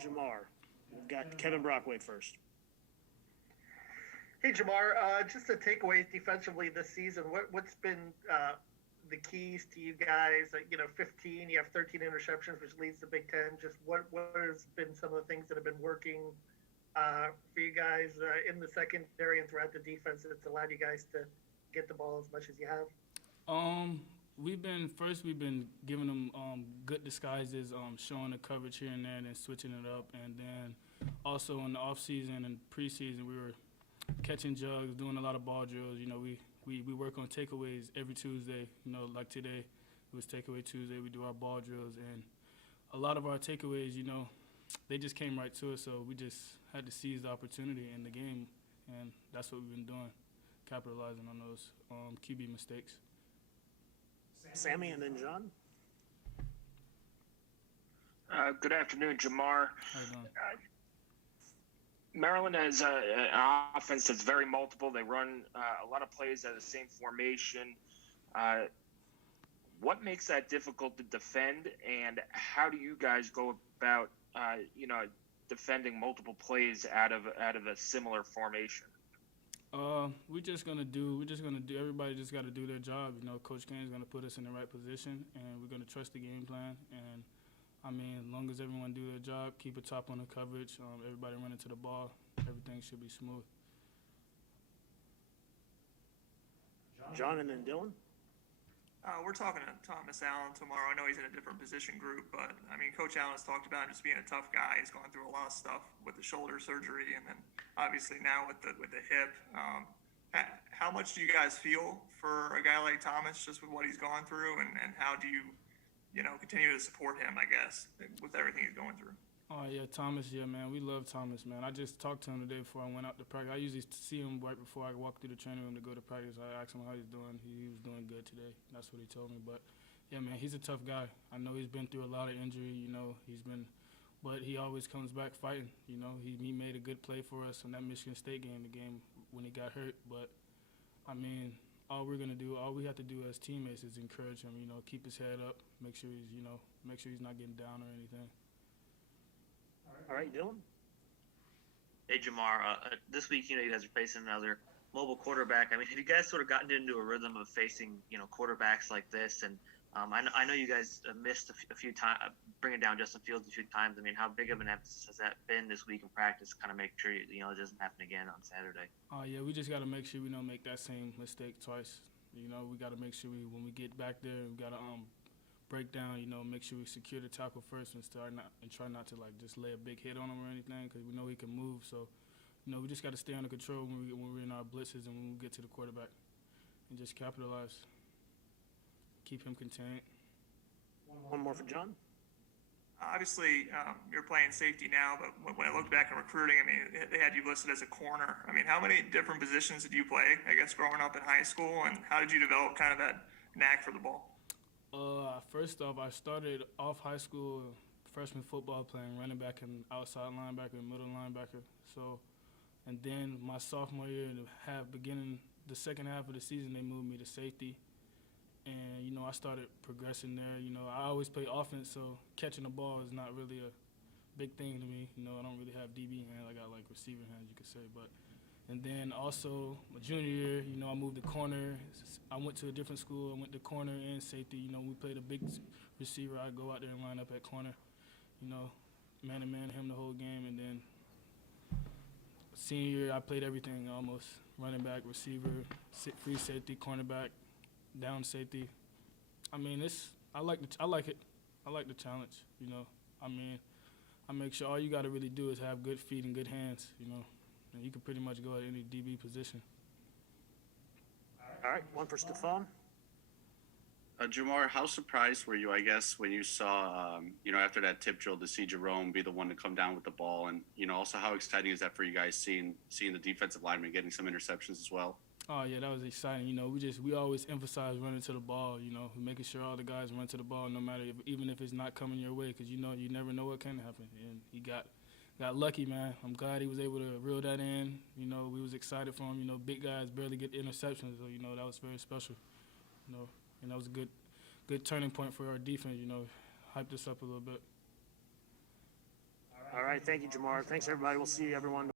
Jamar. We've got Kevin Brockway first. Hey Jamar, just the takeaways defensively this season. What's been the keys to you guys? 15. You have 13 interceptions, which leads to Big Ten. Just what has been some of the things that have been working for you guys in the secondary and throughout the defense that's allowed you guys to get the ball as much as you have? We've been giving them good disguises, showing the coverage here and there, and then switching it up. And then also in the off season and preseason, we were catching jugs, doing a lot of ball drills. We work on takeaways every Tuesday. Like today, it was takeaway Tuesday. We do our ball drills, and a lot of our takeaways, they just came right to us. So we just had to seize the opportunity in the game, and that's what we've been doing, capitalizing on those QB mistakes. Sammy and then John. Good afternoon, Jamar. How you doing? Maryland has an offense that's very multiple. They run a lot of plays out of the same formation. What makes that difficult to defend, and how do you guys go about, defending multiple plays out of a similar formation? We're just gonna do. Everybody just got to do their job. Coach Kane's gonna put us in the right position, and we're gonna trust the game plan. And as long as everyone do their job, keep it top on the coverage, everybody running to the ball, everything should be smooth. John and then Dylan. We're talking to Thomas Allen tomorrow. I know he's in a different position group, but Coach Allen has talked about him just being a tough guy. He's going through a lot of stuff with the shoulder surgery, and then obviously now with the hip. How much do you guys feel for a guy like Thomas, just with what he's gone through, and how do you, continue to support him, I guess, with everything he's going through? Oh, yeah, Thomas, yeah, man. We love Thomas, man. I just talked to him the day before I went out to practice. I usually see him right before I walk through the training room to go to practice. I asked him how he's doing. He was doing good today. That's what he told me. But, yeah, man, he's a tough guy. I know he's been through a lot of injury, but he always comes back fighting. He made a good play for us in that Michigan State game, the game when he got hurt. But, all we have to do as teammates is encourage him, keep his head up, make sure he's not getting down or anything. All right, Dylan. Hey, Jamar, this week, you guys are facing another mobile quarterback. Have you guys sort of gotten into a rhythm of facing, quarterbacks like this? And I know you guys missed a few times, bringing down Justin Fields a few times. How big of an emphasis has that been this week in practice, kind of make sure, it doesn't happen again on Saturday? Yeah, we just got to make sure we don't make that same mistake twice. We got to make sure when we get back there, we got to break down, make sure we secure the tackle first and try not to just lay a big hit on him or anything, because we know he can move. So, we just got to stay under control when we're in our blitzes and when we get to the quarterback, and just capitalize, keep him contained. One more for John. Obviously, you're playing safety now, but when I looked back in recruiting, they had you listed as a corner. How many different positions did you play, I guess, growing up in high school, and how did you develop kind of that knack for the ball? First off, I started off high school freshman football playing running back and outside linebacker and middle linebacker. So, and then my sophomore year, beginning the second half of the season, they moved me to safety. And, I started progressing there. I always play offense, so catching the ball is not really a big thing to me. I don't really have DB hands. I got, receiver hands, you could say. And then also my junior year, I moved to corner. I went to a different school. I went to corner and safety. We played a big receiver. I'd go out there and line up at corner, man-to-man him the whole game. And then senior year, I played everything almost, running back, receiver, free safety, cornerback, down safety. I like it. I like the challenge, I make sure all you got to really do is have good feet and good hands, and you can pretty much go at any DB position. All right, one for Stephon. Jamar, how surprised were you, I guess, when you saw, after that tip drill to see Jerome be the one to come down with the ball? And, also how exciting is that for you guys seeing the defensive lineman getting some interceptions as well? Oh, yeah, that was exciting. We always emphasize running to the ball, making sure all the guys run to the ball no matter even if it's not coming your way, because, you never know what can happen. And he got lucky, man. I'm glad he was able to reel that in. We was excited for him. Big guys barely get interceptions, so, that was very special. And that was a good turning point for our defense, hyped us up a little bit. All right. right, thank you, Jamar. Thanks, everybody. We'll see everyone.